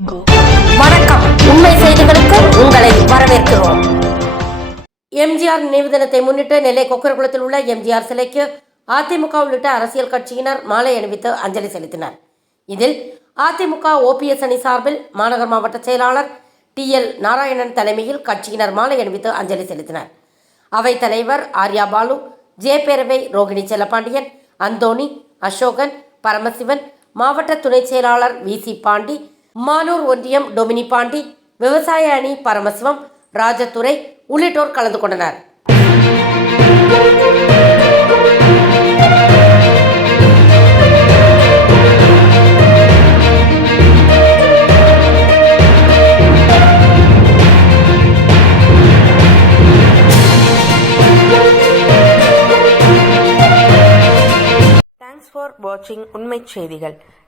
வணக்கம். உண்மை செய்திகளுக்கு உங்களை வரவேற்கிறோம். எம்ஜிஆர் நினைவு தினத்தை முன்னிட்டு நெல்லை கொக்கரகுளத்தில் உள்ள எம்ஜிஆர் சிலைக்கு அதிமுக உள்ளிட்ட அரசியல் கட்சியினர் மாலை அணிவித்து அஞ்சலி செலுத்தினர். இதில் அதிமுக ஓபிஎஸ் அணி சார்பில் மாநகர் மாவட்ட செயலாளர் டி எல் நாராயணன் தலைமையில் கட்சியினர் மாலை அணிவித்து அஞ்சலி செலுத்தினர். அவைத் தலைவர் ஆர்யா பாலு ஜே பேரவை ரோகிணி செல்லப்பாண்டியன் அந்தோணி அசோகன் பரமசிவன் மாவட்ட துணைச் செயலாளர் வி சி பாண்டி மானூர் ஒன்றியம் டொமினி பாண்டி விவசாய அணி பரமசிவம் ராஜதுரை உள்ளிட்டோர் கலந்து கொண்டனர். தேங்க்ஸ் ஃபார் வாட்சிங் உண்மை செய்திகள்